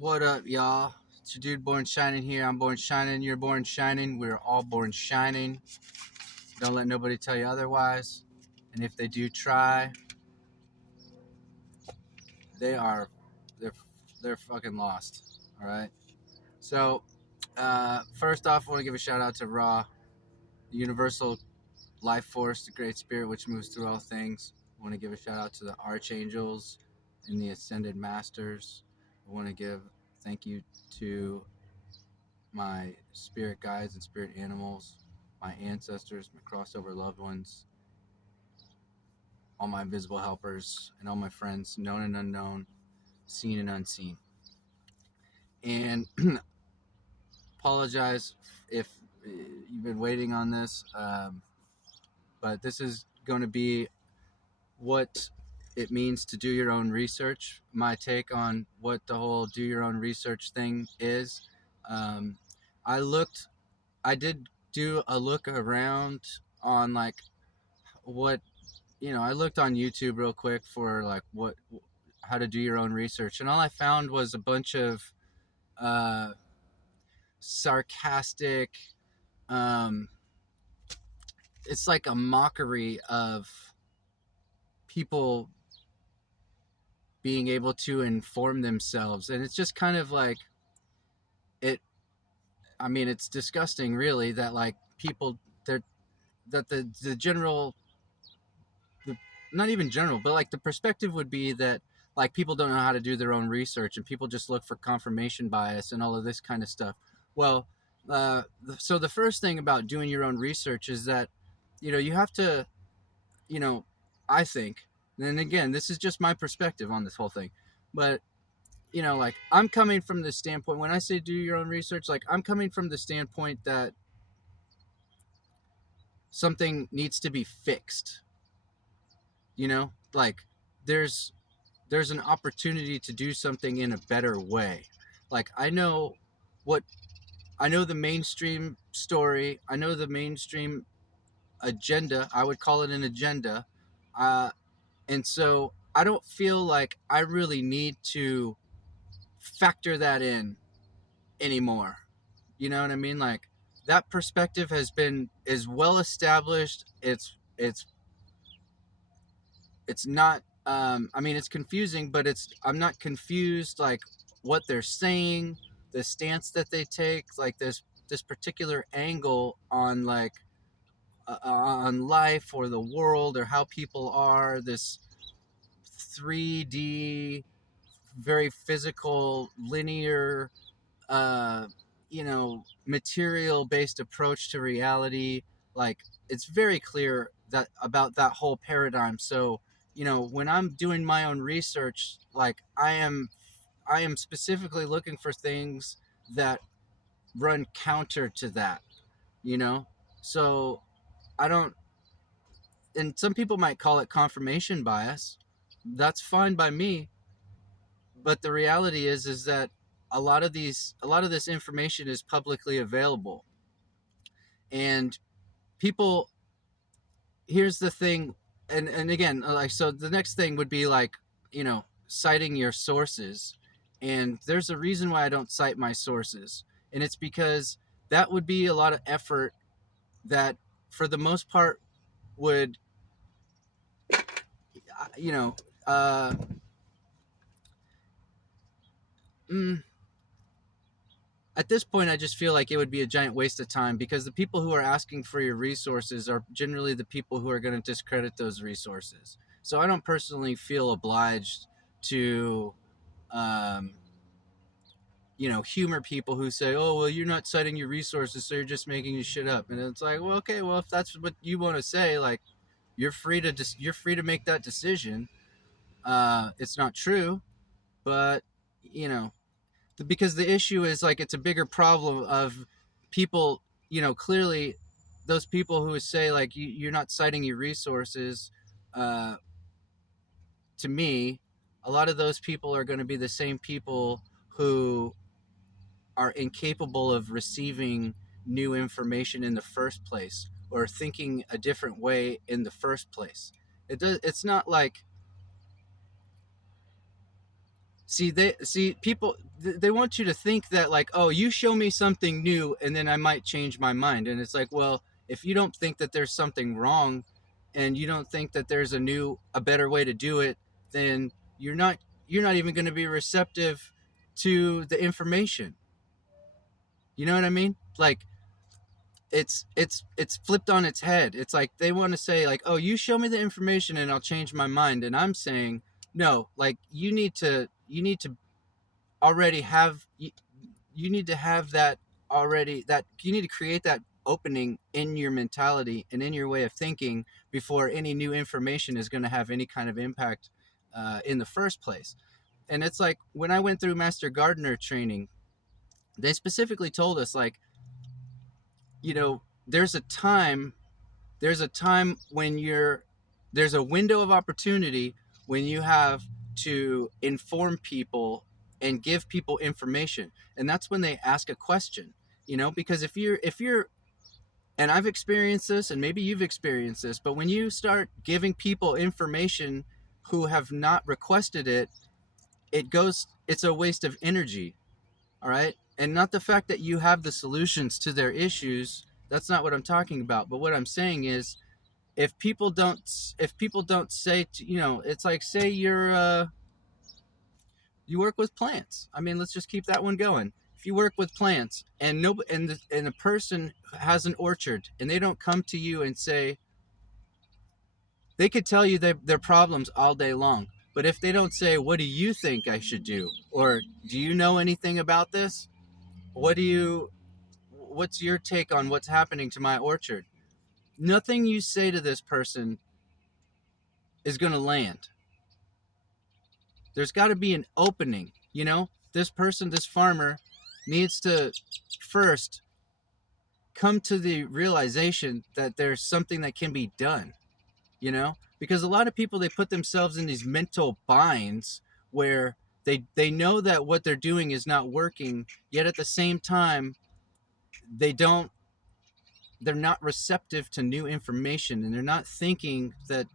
What up, y'all? It's your dude Born Shining here. I'm Born Shining. You're Born Shining. We're all born shining. Don't let nobody tell you otherwise. And if they do try, they are, they're, they're fucking lost. All right. So, first off, I want to give a shout out to Ra, the universal life force, the great spirit which moves through all things. I want to give a shout out to the archangels and the ascended masters. I want to give thank you to my spirit guides and spirit animals, my ancestors, my crossover loved ones, all my invisible helpers, and all my friends, known and unknown, seen and unseen. And apologize if you've been waiting on this, but this is going to be what it means to do your own research. My take on what the whole do your own research thing is. Um, I looked, I did do a look around on like what I looked on YouTube real quick for like how to do your own research, and all I found was a bunch of uh, sarcastic. Um, it's like a mockery of people being able to inform themselves, and it's just kind of like it. I mean, it's disgusting, really, that like people that the general the, not even general, but like the perspective would be that like people don't know how to do their own research and people just look for confirmation bias and all of this kind of stuff. Well, so the first thing about doing your own research is that you have to, you know, I think, and again, this is just my perspective on this whole thing, but like I'm coming from the standpoint when I say do your own research, like I'm coming from the standpoint that something needs to be fixed. Like there's there's an opportunity to do something in a better way. Like what I know the mainstream story, I know the mainstream agenda. I would call it an agenda, uh, and so I don't feel like I really need to factor that in anymore. You know what I mean? Like that perspective is well established. It's not I mean it's confusing, but I'm not confused like what they're saying, the stance that they take, like this particular angle on like on life or the world or how people are, this 3D very physical linear material based approach to reality. Like it's very clear that about that whole paradigm. So when I'm doing my own research, like I am specifically looking for things that run counter to that. you know so I don't, and some people might call it confirmation bias. That's fine by me, but the reality is that a lot of this information is publicly available. And people, here's the thing, and again, like, so the next thing would be like, citing your sources. And there's a reason why I don't cite my sources, and it's because that would be a lot of effort that for the most part would, you know uh mm, at this point, I just feel like it would be a giant waste of time, because the people who are asking for your resources are generally the people who are going to discredit those resources. So I don't personally feel obliged to, um, humor people who say, "Oh, well, you're not citing your resources, so you're just making your shit up." And it's like, well, okay, well, if that's what you want to say, like, you're free to make that decision. It's not true, but you know, because the issue is like it's a bigger problem of people, clearly those people who say like you're not citing your resources. uh, to me, a lot of those people are going to be the same people who are incapable of receiving new information in the first place, or thinking a different way in the first place. It's not like, see, people, they want you to think that, like, oh, you show me something new and then I might change my mind. And it's like, well, if you don't think that there's something wrong and you don't think that there's a better way to do it, then you're not even going to be receptive to the information. You know what I mean? Like, it's flipped on its head. It's like they want to say, like, oh, you show me the information and I'll change my mind. And I'm saying, no, like, you need to already have you need to have that already, that you need to create that opening in your mentality and in your way of thinking before any new information is going to have any kind of impact in the first place. And it's like when I went through Master Gardener training, they specifically told us, like, there's a time when there's a window of opportunity when you have to inform people and give people information, and that's when they ask a question. Because if you're and I've experienced this, and maybe you've experienced this, but when you start giving people information who have not requested it, it's a waste of energy. All right. And not the fact that you have the solutions to their issues. That's not what I'm talking about. But what I'm saying is, if people don't say it's like, say you work with plants. I mean, let's just keep that one going. If you work with plants and a person has an orchard and they don't come to you and say, they could tell you their problems all day long, but if they don't say, what do you think I should do, or do you know anything about this, what's your take on what's happening to my orchard, nothing you say to this person is going to land. There's got to be an opening. This farmer needs to first come to the realization that there's something that can be done. Because a lot of people, they put themselves in these mental binds where they know that what they're doing is not working, yet at the same time they're not receptive to new information, and they're not thinking that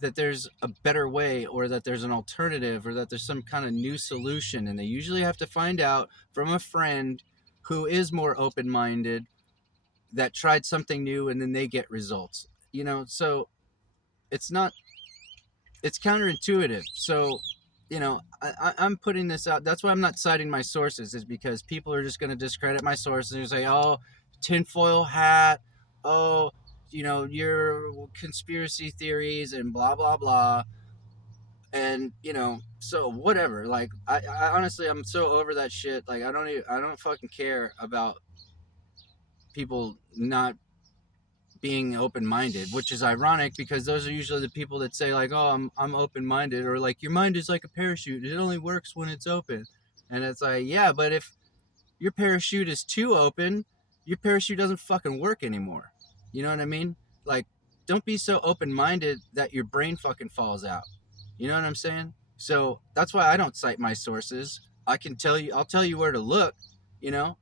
there's a better way, or that there's an alternative, or that there's some kind of new solution. And they usually have to find out from a friend who is more open-minded, that tried something new, and then they get results. So it's counterintuitive. So I'm putting this out. That's why I'm not citing my sources, is because people are just going to discredit my sources and say, oh, tinfoil hat, oh, your conspiracy theories and blah blah blah. And so whatever. Like, I honestly, I'm so over that shit. Like, I don't fucking care about people not being open-minded, which is ironic, because those are usually the people that say, like, oh, I'm open-minded, or like, your mind is like a parachute, it only works when it's open. And it's like, yeah, but if your parachute is too open, your parachute doesn't fucking work anymore. You know what I mean? Like, don't be so open-minded that your brain fucking falls out. You know what I'm saying? So that's why I don't cite my sources. I'll tell you where to look.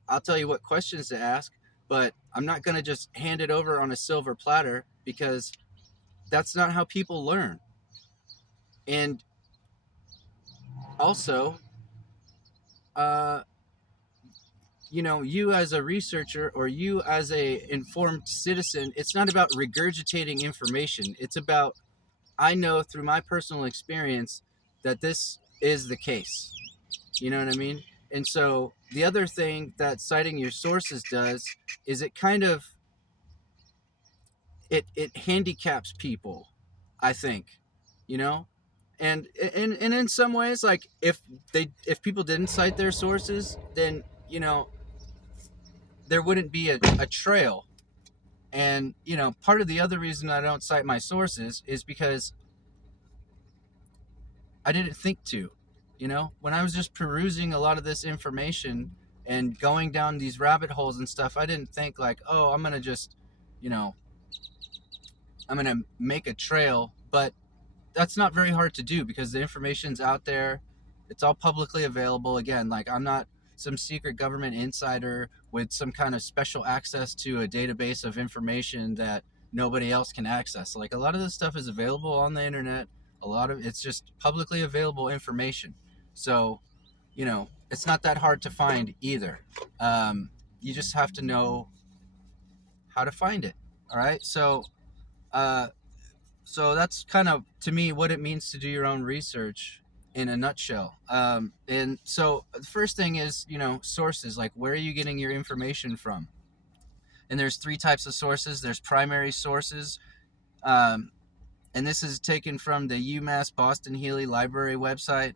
I'll tell you what questions to ask, but I'm not going to just hand it over on a silver platter, because that's not how people learn. And also, you as a researcher, or you as a informed citizen, it's not about regurgitating information. It's about, I know through my personal experience that this is the case. You know what I mean? And so the other thing that citing your sources does is it kind of, it handicaps people, I think, and in some ways, like, if people didn't cite their sources, then there wouldn't be a trail. And part of the other reason I don't cite my sources is because I didn't think to. When I was just perusing a lot of this information and going down these rabbit holes and stuff, I didn't think, like, oh, I'm gonna just I'm gonna make a trail. But that's not very hard to do, because the information's out there. It's all publicly available. Again, like, I'm not some secret government insider with some kind of special access to a database of information that nobody else can access. Like, a lot of this stuff is available on the internet. A lot of it's just publicly available information. So, it's not that hard to find either. Um, you just have to know how to find it. All right. Uh, so that's kind of to me what it means to do your own research in a nutshell. And so the first thing is, sources. Like, where are you getting your information from? And there's three types of sources. There's primary sources, um, and this is taken from the UMass Boston Healy Library website. It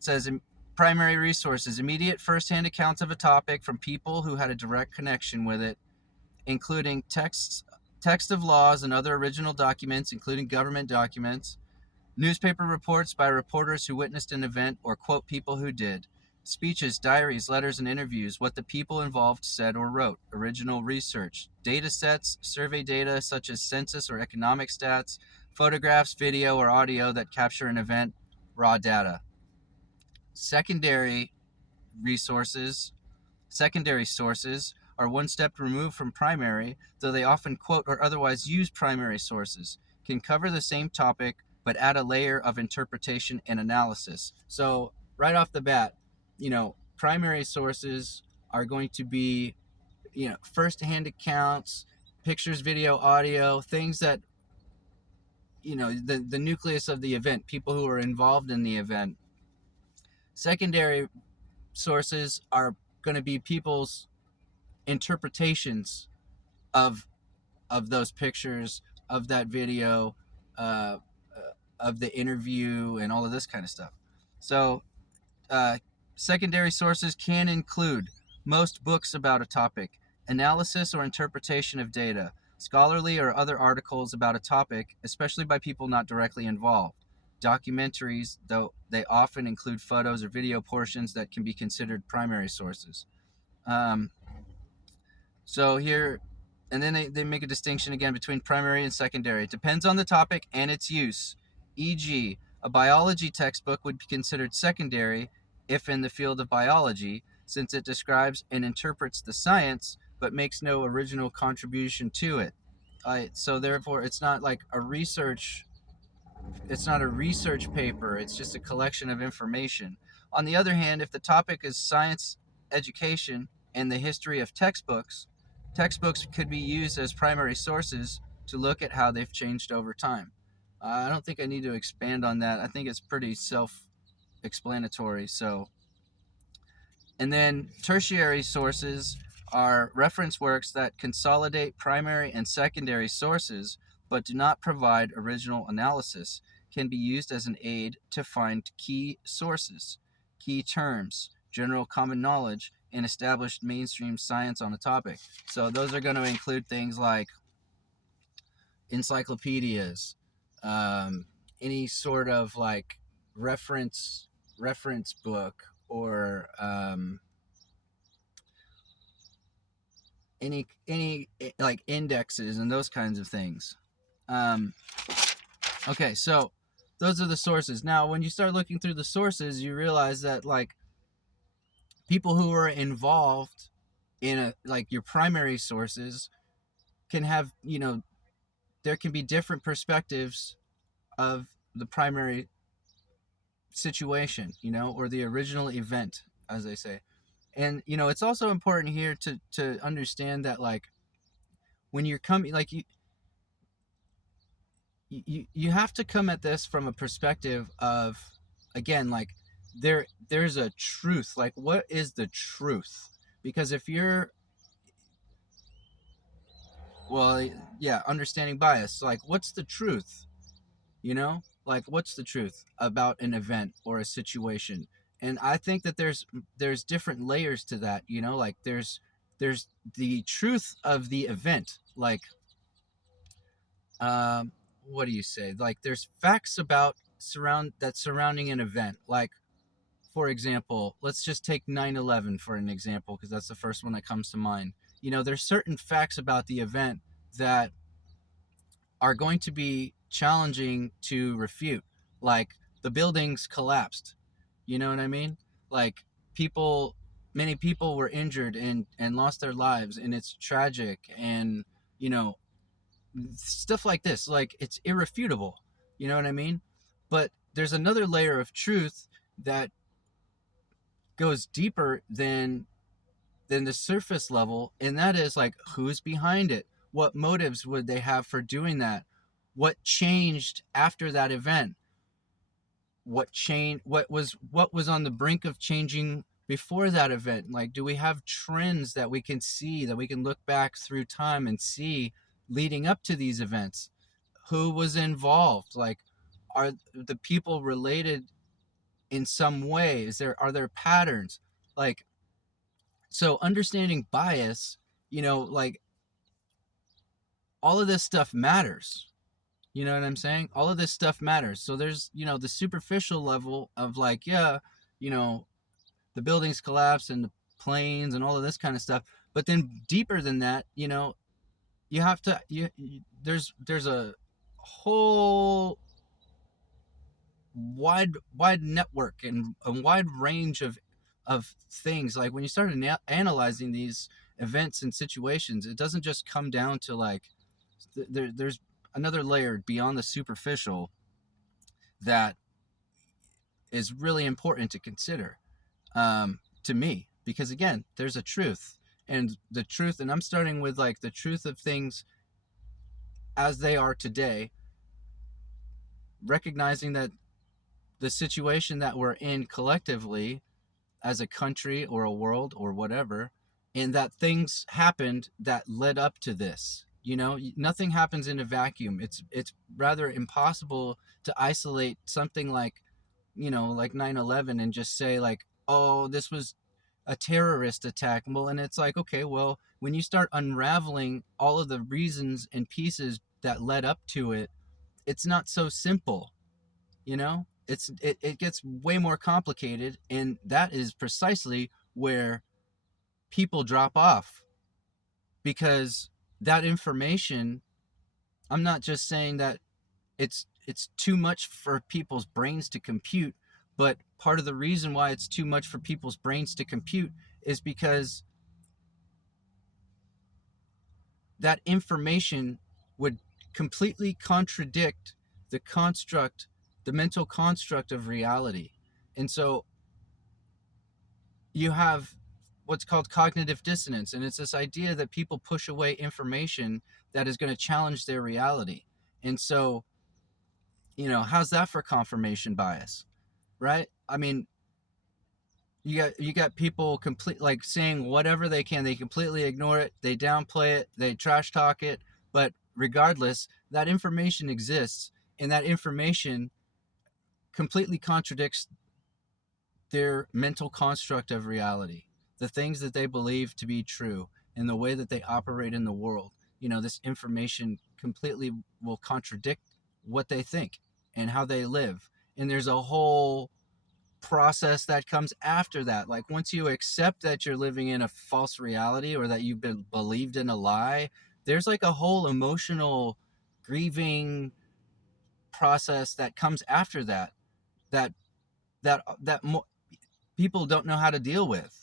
says primary resources: immediate firsthand accounts of a topic from people who had a direct connection with it, including text of laws and other original documents, including government documents, newspaper reports by reporters who witnessed an event or quote people who did, speeches, diaries, letters, and interviews, what the people involved said or wrote, original research, data sets, survey data such as census or economic stats, photographs, video, or audio that capture an event, raw data. Secondary resources Secondary sources are one step removed from primary, though they often quote or otherwise use primary sources, can cover the same topic, but add a layer of interpretation and analysis. So, right off the bat, primary sources are going to be, first-hand accounts, pictures, video, audio, things that, the nucleus of the event, people who are involved in the event. Secondary sources are going to be people's interpretations of those pictures, of that video, uh, of the interview, and all of this kind of stuff. So, uh, secondary sources can include most books about a topic, analysis or interpretation of data, scholarly or other articles about a topic, especially by people not directly involved. Documentaries, though they often include photos or video portions that can be considered primary sources. Um, So here, and then they make a distinction again between primary and secondary. It depends on the topic and its use. E.g., a biology textbook would be considered secondary if in the field of biology, since it describes and interprets the science but makes no original contribution to it. So therefore, it's not a research paper, it's just a collection of information. On the other hand, if the topic is science education and the history of textbooks could be used as primary sources to look at how they've changed over time. I don't think I need to expand on that. I think it's pretty self explanatory. And then tertiary sources are reference works that consolidate primary and secondary sources but do not provide original analysis, can be used as an aid to find key sources, key terms, general common knowledge, and established mainstream science on a topic. So those are going to include things like encyclopedias, any sort of like reference book, or any like indexes and those kinds of things. Um, okay, so those are the sources. Now, when you start looking through the sources, you realize that like people who are involved in your primary sources can have, there can be different perspectives of the primary situation, or the original event, as they say. And it's also important here to understand that like when you're coming, like you have to come at this from a perspective of, again, like there's a truth. Like, what is the truth? Because if you're, well, yeah, understanding bias, like what's the truth? Like what's the truth about an event or a situation? And I think that there's different layers to that. Like there's the truth of the event. Like, what do you say? Like there's facts about surrounding an event. Like, for example, let's just take 9/11 for an example, because that's the first one that comes to mind. There's certain facts about the event that are going to be challenging to refute. Like, the buildings collapsed. You know what I mean? Like, many people were injured and lost their lives, and it's tragic. And, you know, stuff like this, like, it's irrefutable. You know what I mean? But there's another layer of truth that goes deeper than the surface level, and that is like, who's behind it, what motives would they have for doing that, what changed after that event, what was on the brink of changing before that event. Like, do we have trends that we can see, that we can look back through time and see leading up to these events? Who was involved? Like, are the people related in some way? Are there patterns? Like, so understanding bias, like, all of this stuff matters. You know what I'm saying? All of this stuff matters. So there's, the superficial level of like, yeah, you know, the buildings collapse and the planes and all of this kind of stuff. But then deeper than that, you have to, there's a whole wide network and a wide range of things. Like, when you start analyzing these events and situations, it doesn't just come down to like, there's another layer beyond the superficial that is really important to consider, to me, because again, there's a truth, and the truth, and I'm starting with like the truth of things as they are today, recognizing that the situation that we're in collectively as a country or a world or whatever, and that things happened that led up to this. Nothing happens in a vacuum. It's rather impossible to isolate something like, like 9/11 and just say like, oh, this was a terrorist attack. Well, and it's like, okay, well, when you start unraveling all of the reasons and pieces that led up to it, it's not so simple. It gets way more complicated, and that is precisely where people drop off, because that information, I'm not just saying that it's too much for people's brains to compute, but part of the reason why it's too much for people's brains to compute is because that information would completely contradict the mental construct of reality. And so you have what's called cognitive dissonance, and it's this idea that people push away information that is going to challenge their reality. And so, how's that for confirmation bias, right? I mean, you got people complete like saying whatever they can, they completely ignore it, they downplay it, they trash talk it, but regardless, that information exists, and that information completely contradicts their mental construct of reality, the things that they believe to be true, and the way that they operate in the world. This information completely will contradict what they think and how they live. And there's a whole process that comes after that. Like, once you accept that you're living in a false reality, or that you've been believed in a lie, there's like a whole emotional grieving process that comes after that, that people don't know how to deal with.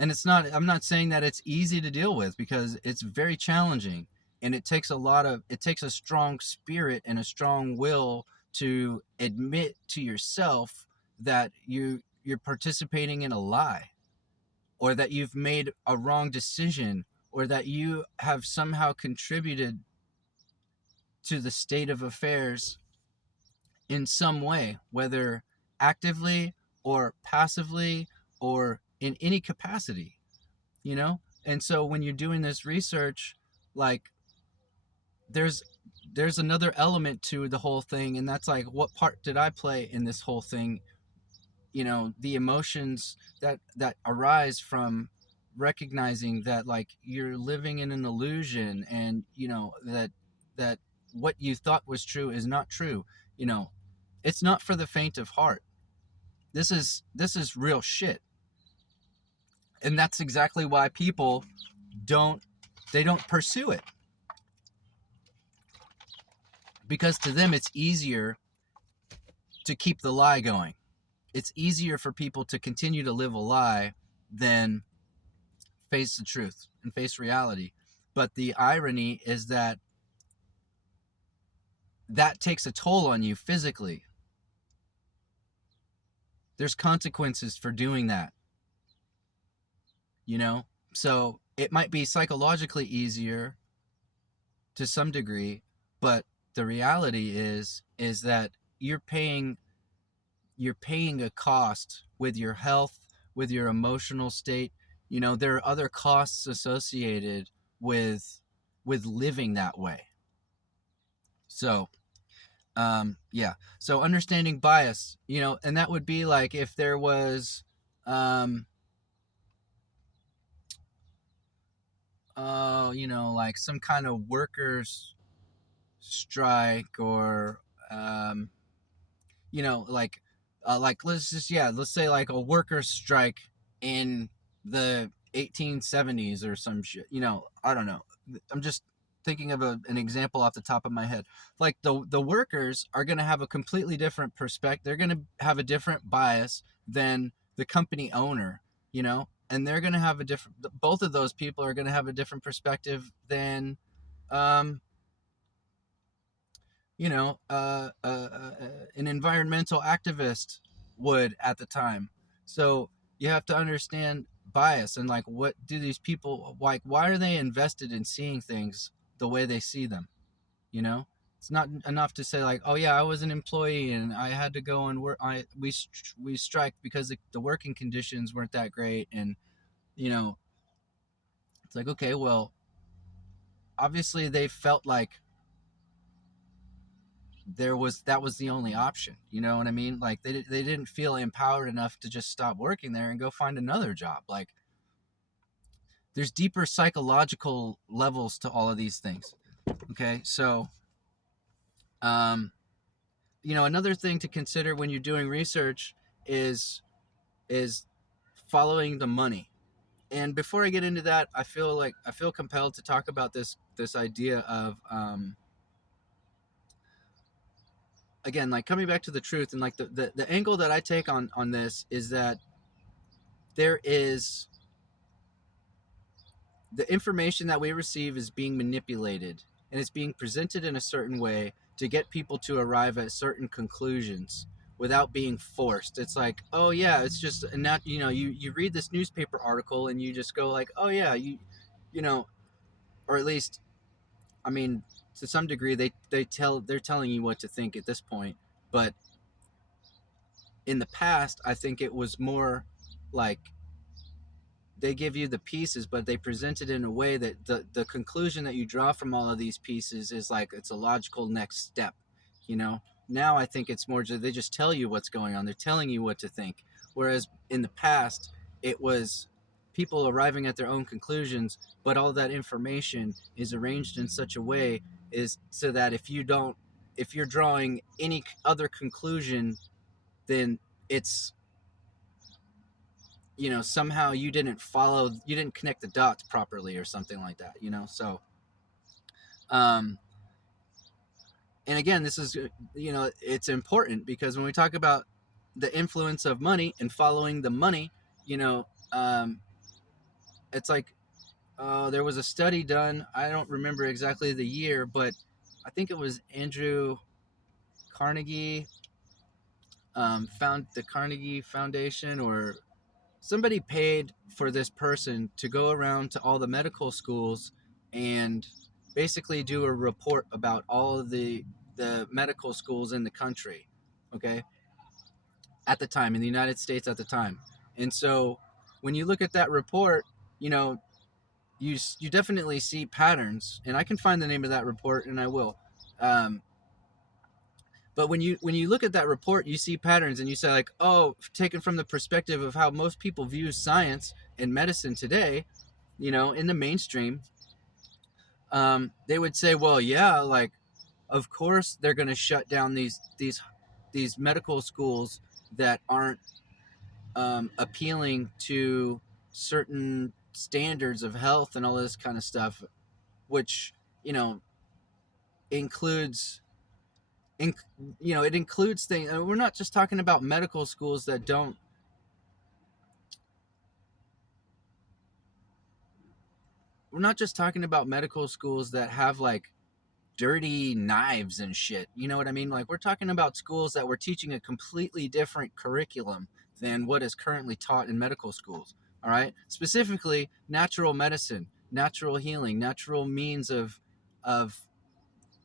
And I'm not saying that it's easy to deal with, because it's very challenging, and it takes a strong spirit and a strong will to admit to yourself that you're participating in a lie, or that you've made a wrong decision, or that you have somehow contributed to the state of affairs in some way, whether actively or passively or in any capacity, And so when you're doing this research, like, there's another element to the whole thing, and that's like, what part did I play in this whole thing? The emotions that arise from recognizing that, like, you're living in an illusion, and that what you thought was true is not true. It's not for the faint of heart. This is real shit. And that's exactly why people don't pursue it, because to them it's easier to keep the lie going. It's easier for people to continue to live a lie than face the truth and face reality. But the irony is that takes a toll on you physically. there's consequences for doing that, you know? So it might be psychologically easier to some degree, but the reality is that you're paying you're paying a cost with your health, with your emotional state. You know, there are other costs associated with living that way. So, yeah. So understanding bias, you know, and that would be like if there was um you know, like some kind of workers strike, or um you know, like let's just, yeah, let's say like a workers strike in the 1870s or some shit, you know, I don't know. I'm just thinking of an example off the top of my head. Like the workers are going to have a completely different perspective. They're going to have a different bias than the company owner, you know, and they're going to have a different, both of those people are going to have a different perspective than um you know, an environmental activist would at the time. So you have to understand bias, and like, what do these people like? Why are they invested in seeing things the way they see them? You know, it's not enough to say like, oh yeah, I was an employee and I had to go and work. We striked because the working conditions weren't that great, and you know, it's like, okay, well, obviously they felt like that was the only option, you know what I mean? Like they didn't feel empowered enough to just stop working there and go find another job. Like there's deeper psychological levels to all of these things. Okay, so um you know, another thing to consider when you're doing research is is following the money. And before I get into that, I feel compelled to talk about this idea of again, like coming back to the truth, and like the angle that I take on this is that there is the information that we receive is being manipulated, and it's being presented in a certain way to get people to arrive at certain conclusions without being forced. It's like, oh yeah, it's just not, you know, you read this newspaper article and you just go like, oh yeah, you know, or at least, I mean, to some degree they're telling you what to think at this point. But in the past, I think it was more like they give you the pieces, but they present it in a way that the conclusion that you draw from all of these pieces is like it's a logical next step, you know. Now I think it's more they just tell you what's going on. They're telling you what to think. Whereas in the past, it was people arriving at their own conclusions, but all that information is arranged in such a way is so that if you're drawing any other conclusion, then it's, you know, somehow you didn't connect the dots properly or something like that, you know. So um and again, this is, you know, it's important because when we talk about the influence of money and following the money, you know, it's like there was a study done, I don't remember exactly the year, but I think it was Andrew Carnegie, found the Carnegie Foundation, or somebody paid for this person to go around to all the medical schools and basically do a report about all of the medical schools in the country, okay, at the time in the United States at the time. And so when you look at that report, you know, you definitely see patterns, and I can find the name of that report and I will. um, but when you look at that report, you see patterns, and you say like, oh, taken from the perspective of how most people view science and medicine today, you know, in the mainstream, they would say, well, yeah, like, of course they're going to shut down these medical schools that aren't appealing to certain standards of health and all this kind of stuff, which, you know, includes in, you know, it includes things. We're not just talking about medical schools that don't. We're not just talking about medical schools that have like dirty knives and shit. You know what I mean? Like we're talking about schools that were teaching a completely different curriculum than what is currently taught in medical schools. All right, specifically natural medicine, natural healing, natural means of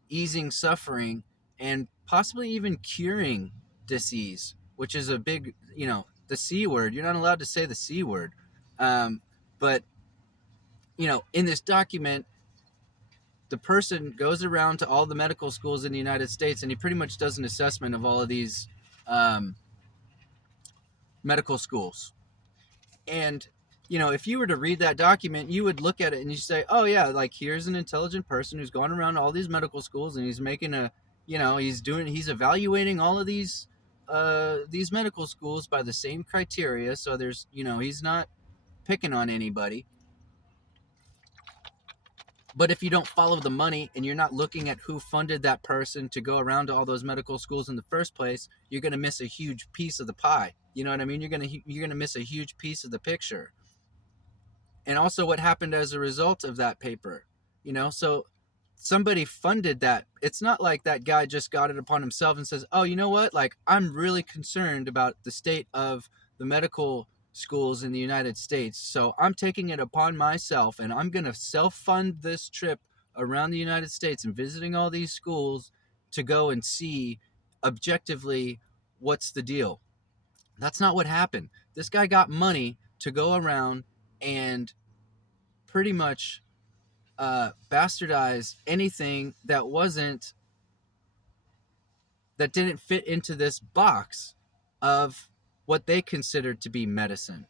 easing suffering and possibly even curing disease, which is a big, the C word. You're not allowed to say the C word. But, in this document, the person goes around to all the medical schools in the United States and he pretty much does an assessment of all of these um, medical schools. And, if you were to read that document, you would look at it and you say, oh, yeah, like here's an intelligent person who's gone around all these medical schools and he's making he's evaluating all of these medical schools by the same criteria. So there's, he's not picking on anybody. But if you don't follow the money and you're not looking at who funded that person to go around to all those medical schools in the first place, you're going to miss a huge piece of the pie. You know what I mean? You're going to miss a huge piece of the picture. And also what happened as a result of that paper. So somebody funded that. It's not like that guy just got it upon himself and says, oh, you know what? Like, I'm really concerned about the state of the medical schools in the United States. So I'm taking it upon myself and I'm going to self-fund this trip around the United States and visiting all these schools to go and see objectively what's the deal. That's not what happened. This guy got money to go around and pretty much bastardize anything that didn't fit into this box of what they considered to be medicine.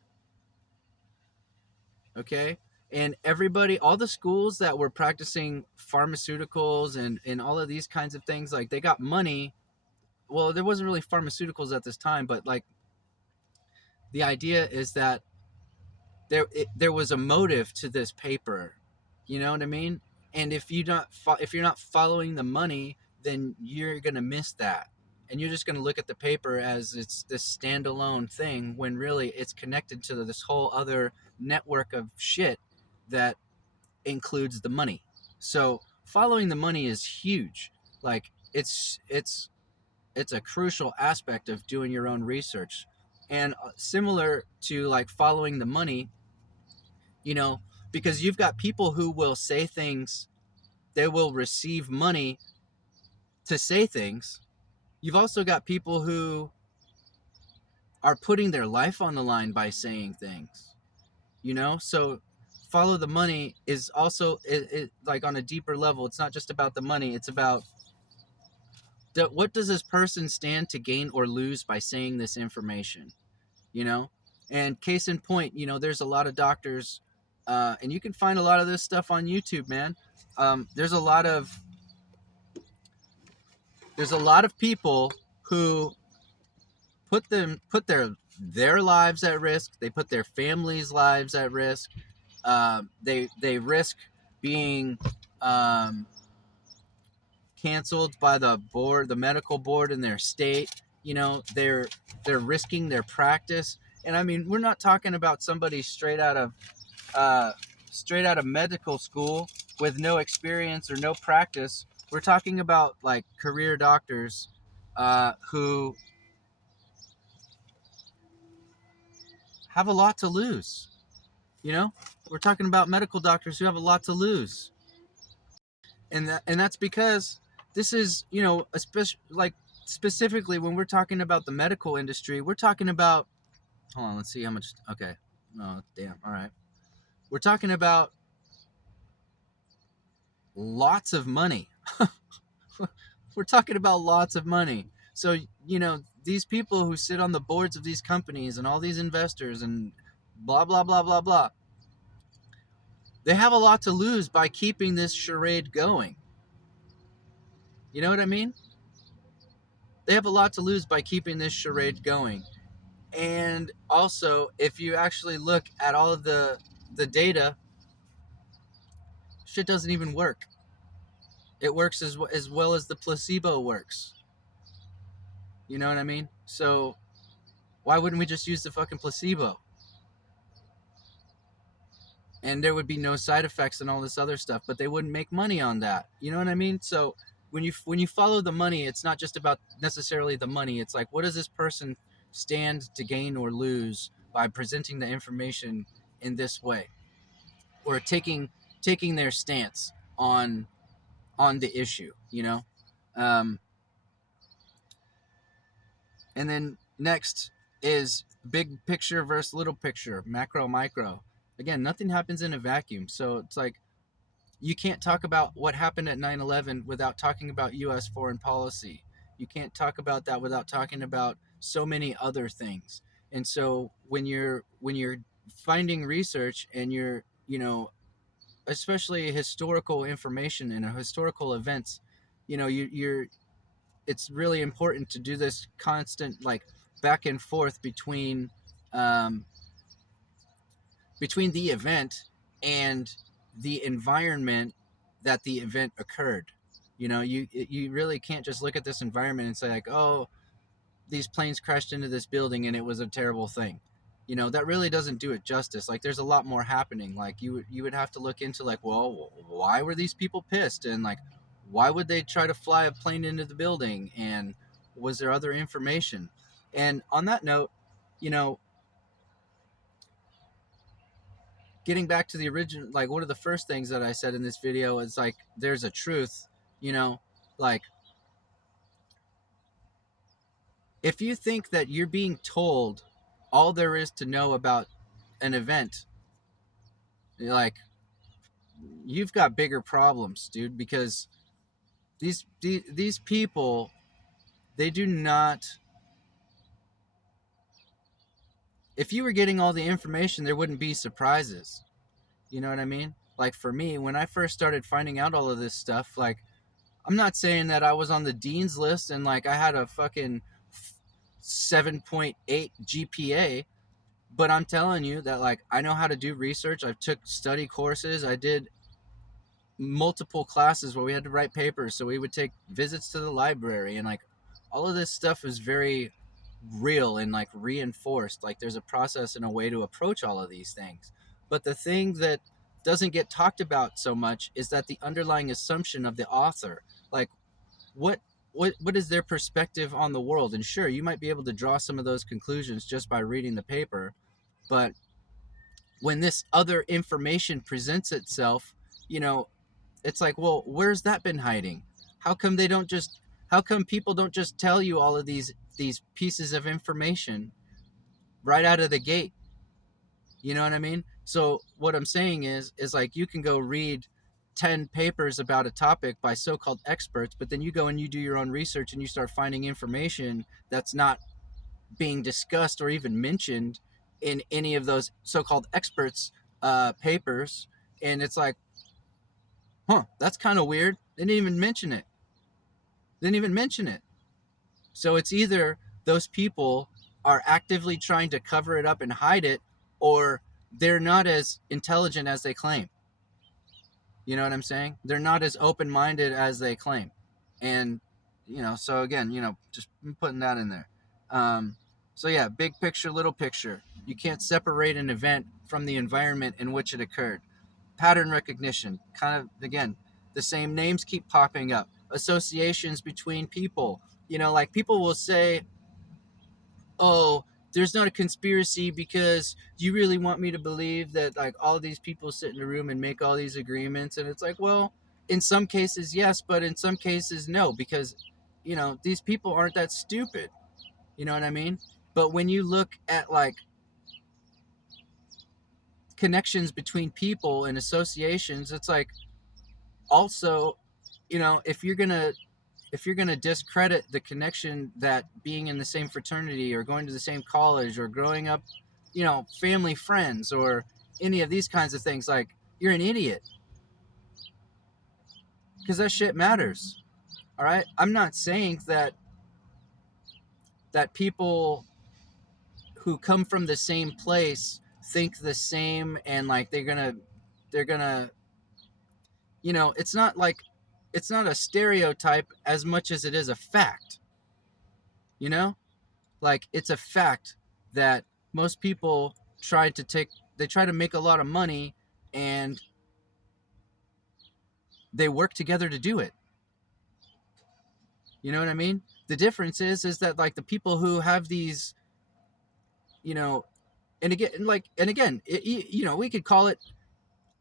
Okay? And everybody, all the schools that were practicing pharmaceuticals and all of these kinds of things, like they got money. Well, there wasn't really pharmaceuticals at this time, but like the idea is that there was a motive to this paper. You know what I mean? And if you're not following the money, then you're gonna miss that, and you're just gonna look at the paper as it's this standalone thing when really it's connected to this whole other network of shit that includes the money. So following the money is huge. Like it's a crucial aspect of doing your own research, and similar to like following the money, because you've got people who will say things, they will receive money to say things. You've also got people who are putting their life on the line by saying things, so follow the money is also like on a deeper level. It's not just about the money. It's about what does this person stand to gain or lose by saying this information, and case in point, there's a lot of doctors, and you can find a lot of this stuff on YouTube, man. There's a lot of people who put their lives at risk. They put their families' lives at risk. They risk being canceled by the medical board in their state. They're risking their practice. And I mean, we're not talking about somebody straight out of medical school with no experience or no practice. We're talking about like career doctors who have a lot to lose. We're talking about medical doctors who have a lot to lose, and that's because this is, especially like specifically when we're talking about the medical industry, we're talking about. Hold on, let's see how much. Okay, oh damn, all right. We're talking about lots of money. We're talking about lots of money. So, these people who sit on the boards of these companies and all these investors and blah, blah, blah, blah, blah, they have a lot to lose by keeping this charade going. You know what I mean? They have a lot to lose by keeping this charade going. And also, if you actually look at all of the data, shit doesn't even work. It works as well as the placebo works. You know what I mean? So why wouldn't we just use the fucking placebo? And there would be no side effects and all this other stuff, but they wouldn't make money on that. You know what I mean? So when you follow the money, it's not just about necessarily the money. It's like, what does this person stand to gain or lose by presenting the information in this way, or taking their stance on the issue, um, and then next is big picture versus little picture, macro micro. Again, nothing happens in a vacuum, so it's like you can't talk about what happened at 9/11 without talking about US foreign policy. You can't talk about that without talking about so many other things. And so when you're finding research and you're, especially historical information and historical events, you're it's really important to do this constant, like, back and forth um, between the event and the environment that the event occurred. You really can't just look at this environment and say, like, oh, these planes crashed into this building and it was a terrible thing. That really doesn't do it justice. Like, there's a lot more happening. Like, you would have to look into, like, well, why were these people pissed, and, like, why would they try to fly a plane into the building, and was there other information? And on that note, you know getting back to the original, like, one of the first things that I said in this video is, like, there's a truth. Like, if you think that you're being told all there is to know about an event, like, you've got bigger problems, dude, because these people, they do not. If you were getting all the information, there wouldn't be surprises. You know what I mean? Like, for me, when I first started finding out all of this stuff, like, I'm not saying that I was on the dean's list and, like, I had a fucking 7.8 GPA, but I'm telling you that, like, I know how to do research. I took study courses. I did multiple classes where we had to write papers, so we would take visits to the library, and, like, all of this stuff is very real and, like, reinforced. Like, there's a process and a way to approach all of these things. But the thing that doesn't get talked about so much is that the underlying assumption of the author, like, what what is their perspective on the world? And sure, you might be able to draw some of those conclusions just by reading the paper, but when this other information presents itself, you know, it's like, well, where's that been hiding? How come they don't just how come people don't just tell you all of these pieces of information right out of the gate? You know what I mean? So what I'm saying is like, you can go read 10 papers about a topic by so-called experts, but then you go and you do your own research and you start finding information that's not being discussed or even mentioned in any of those so-called experts papers. And it's like, huh, that's kind of weird. They didn't even mention it. They didn't even mention it. So it's either those people are actively trying to cover it up and hide it, or they're not as intelligent as they claim. You know what I'm saying? They're not as open-minded as they claim. And, so again, just putting that in there. So yeah, big picture, little picture. You can't separate an event from the environment in which it occurred. Pattern recognition, kind of, again, the same names keep popping up. Associations between people. Like, people will say, oh, there's not a conspiracy because you really want me to believe that, like, all these people sit in a room and make all these agreements. And it's like, well, in some cases, yes, but in some cases, no, because, these people aren't that stupid. You know what I mean? But when you look at, like, connections between people and associations, it's like, also, if you're gonna discredit the connection that being in the same fraternity or going to the same college or growing up, family friends or any of these kinds of things, like, you're an idiot, because that shit matters. All right, I'm not saying that people who come from the same place think the same, and, like, they're gonna it's not like, it's not a stereotype as much as it is a fact. you know like, it's a fact that most people try to make a lot of money, and they work together to do it. You know what I mean? The difference is that, like, the people who have these you know, and again, we could call it,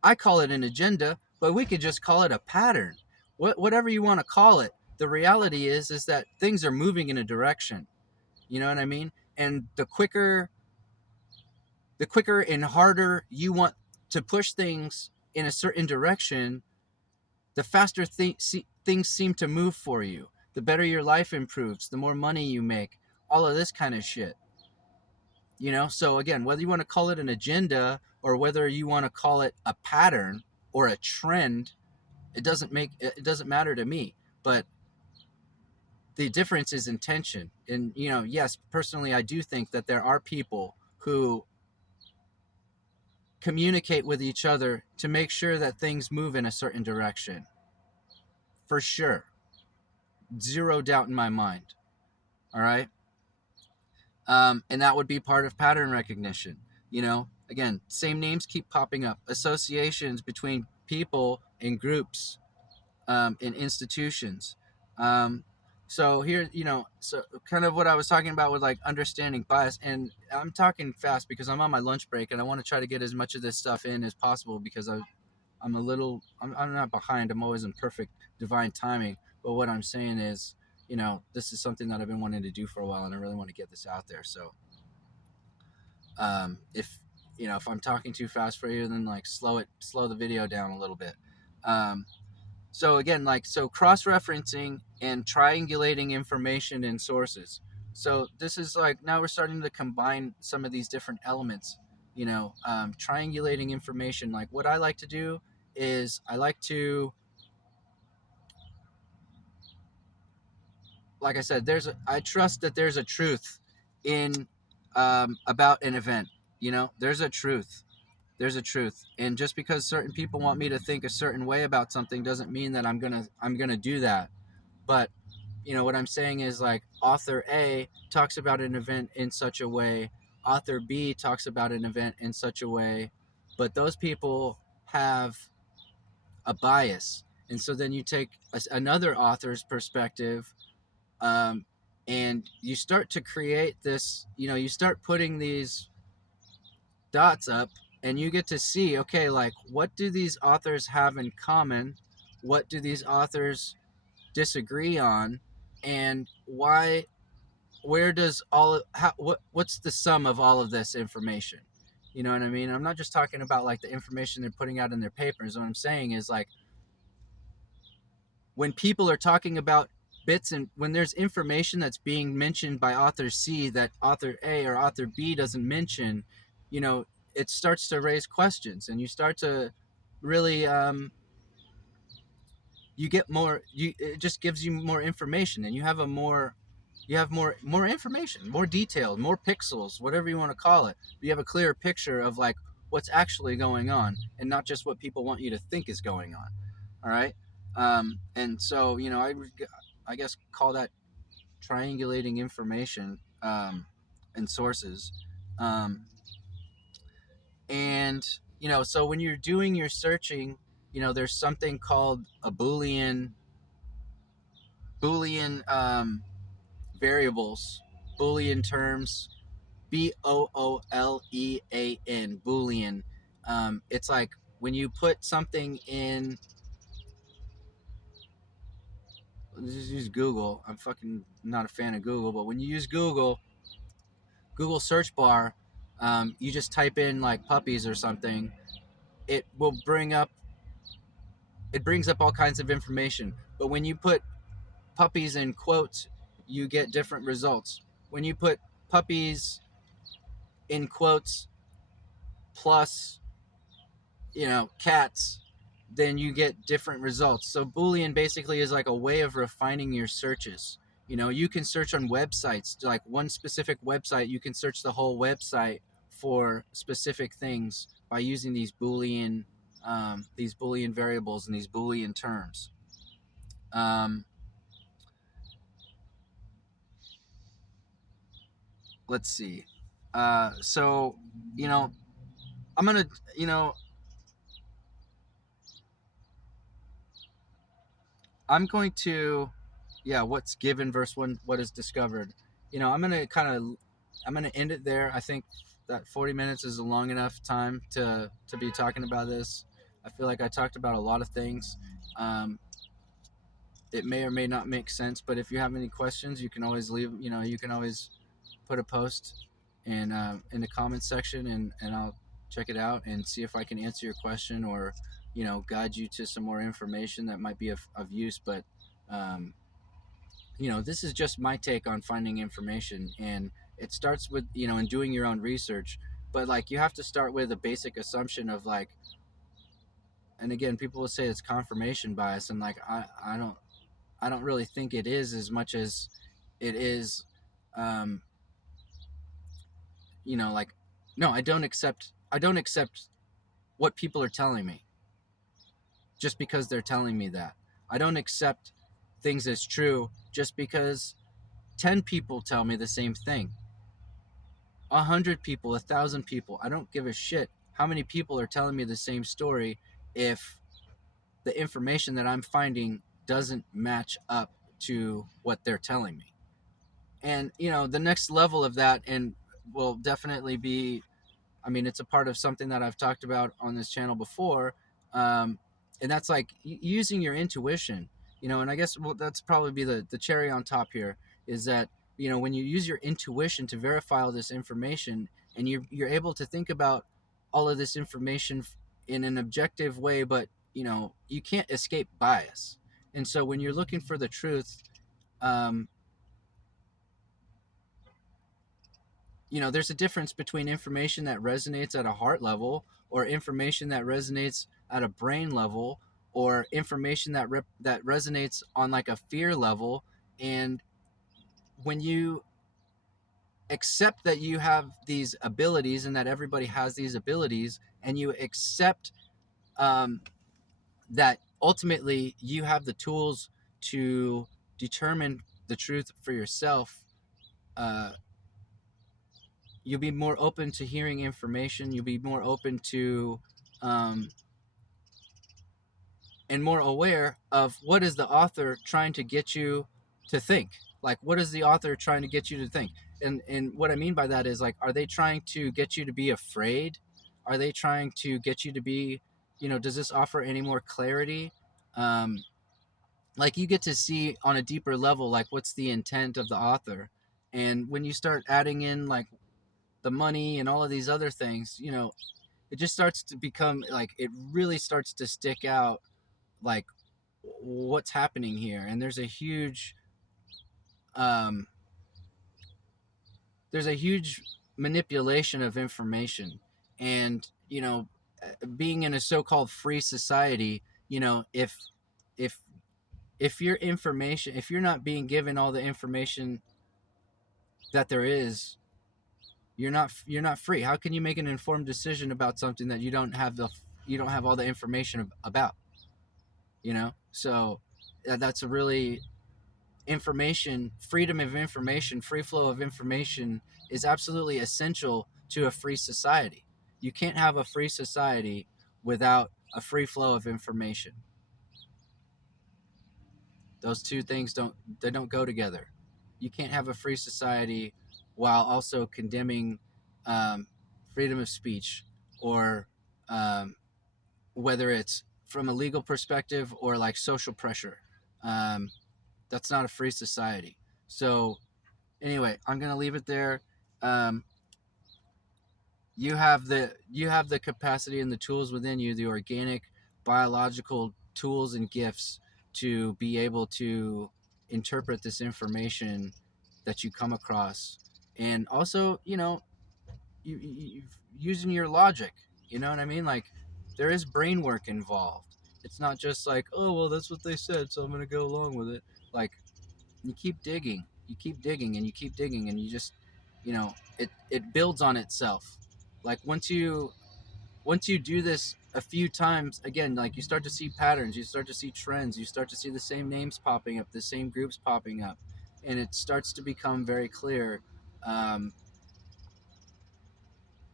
I call it an agenda, but we could just call it a pattern. Whatever you want to call it, the reality is that things are moving in a direction. You know what I mean? And the quicker and harder you want to push things in a certain direction, the faster things seem to move for you. The better your life improves, the more money you make, all of this kind of shit. So again, whether you want to call it an agenda or whether you want to call it a pattern or a trend, it doesn't matter to me. But the difference is intention. And yes, personally, I do think that there are people who communicate with each other to make sure that things move in a certain direction. For sure. Zero doubt in my mind. All right. And that would be part of pattern recognition. Again, same names keep popping up. Associations between people and groups, and institutions. So here, so kind of what I was talking about with like understanding bias, and I'm talking fast because I'm on my lunch break and I want to try to get as much of this stuff in as possible because I'm not behind. I'm always in perfect divine timing. But what I'm saying is, this is something that I've been wanting to do for a while, and I really want to get this out there. So, if I'm talking too fast for you, then like slow the video down a little bit. So again, cross-referencing and triangulating information and sources. So this is like, now we're starting to combine some of these different elements. Triangulating information. Like what I like to do is like I said, I trust that there's a truth in about an event. There's a truth. There's a truth, and just because certain people want me to think a certain way about something doesn't mean that I'm gonna do that. But what I'm saying is, like, author A talks about an event in such a way, author B talks about an event in such a way, but those people have a bias, and so then you take another author's perspective, um, and you start to create this. You start putting these dots up, and you get to see, okay, like, what do these authors have in common, what do these authors disagree on, and where does what's the sum of all of this information? You know what I mean? I'm not just talking about like the information they're putting out in their papers. What I'm saying is, like, when people are talking about bits, and when there's information that's being mentioned by author C that author A or author B doesn't mention, it starts to raise questions, and you start to really, you get more, it just gives you more information, and you have more information, more detailed, more pixels, whatever you want to call it. But you have a clearer picture of like what's actually going on, and not just what people want you to think is going on. All right. And so, I guess call that triangulating information, and sources. Um, and so when you're doing your searching, there's something called a Boolean variables, Boolean terms, Boolean. It's like when you put something in. Let's just use Google. I'm fucking not a fan of Google, but when you use Google search bar, you just type in like puppies or something. It will it brings up all kinds of information. But when you put puppies in quotes, you get different results. When you put puppies in quotes plus, cats, then you get different results. So Boolean basically is like a way of refining your searches. You can search on websites, like one specific website, you can search the whole website for specific things by using these Boolean variables and these Boolean terms. Let's see. So, I'm gonna, I'm going to, yeah, what's given versus what is discovered. I'm gonna kind of I'm gonna end it there. I think that 40 minutes is a long enough time to be talking about this. I feel like I talked about a lot of things. Um, it may or may not make sense, but if you have any questions, you can always leave. You can always put a post in the comments section, and I'll check it out and see if I can answer your question or guide you to some more information that might be of use. But um, this is just my take on finding information, and it starts with in doing your own research. But like you have to start with a basic assumption of like, and again, people will say it's confirmation bias, and like I don't really think it is as much as it is. Um, like, no, I don't accept what people are telling me just because they're telling me that. I don't accept things as true just because 10 people tell me the same thing. 100 people, 1,000 people, I don't give a shit how many people are telling me the same story if the information that I'm finding doesn't match up to what they're telling me. And the next level of that, and will definitely be, I mean, it's a part of something that I've talked about on this channel before, and that's like using your intuition. And I guess that's probably be the cherry on top here is that when you use your intuition to verify all this information, and you're able to think about all of this information in an objective way, but you can't escape bias. And so when you're looking for the truth, um, there's a difference between information that resonates at a heart level or information that resonates at a brain level or information that resonates on like a fear level. And when you accept that you have these abilities and that everybody has these abilities, and you accept um, that ultimately you have the tools to determine the truth for yourself, uh, you'll be more open to hearing information. You'll be more open to um, and more aware of what is the author trying to get you to think. Like, what is the author trying to get you to think? And what I mean by that is, like, are they trying to get you to be afraid? Are they trying to get you to be, does this offer any more clarity? Um, like, you get to see on a deeper level, like, what's the intent of the author. And when you start adding in like the money and all of these other things, it just starts to become like, it really starts to stick out, like, what's happening here. And um, there's a huge manipulation of information. And being in a so-called free society, if if your information, if you're not being given all the information that there is, you're not free. How can you make an informed decision about something that you don't have all the information about? So that's a really freedom of information, free flow of information is absolutely essential to a free society. You can't have a free society without a free flow of information. Those two things don't go together. You can't have a free society while also condemning um, freedom of speech, or um, whether it's from a legal perspective or like social pressure. Um, that's not a free society. So anyway, I'm gonna leave it there. Um, you have the capacity and the tools within you, the organic, biological tools and gifts to be able to interpret this information that you come across, and also you using your logic. You know what I mean? Like, there is brain work involved. It's not just like, oh well, that's what they said, so I'm gonna go along with it. Like, you keep digging, you keep digging, and you keep digging, and you just, it builds on itself. Like, once you do this a few times, again, like, you start to see patterns, you start to see trends, you start to see the same names popping up, the same groups popping up, and it starts to become very clear um,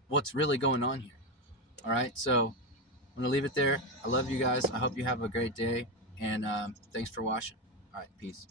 what's really going on here. All right, so I'm gonna leave it there. I love you guys. I hope you have a great day, and thanks for watching. All right, peace.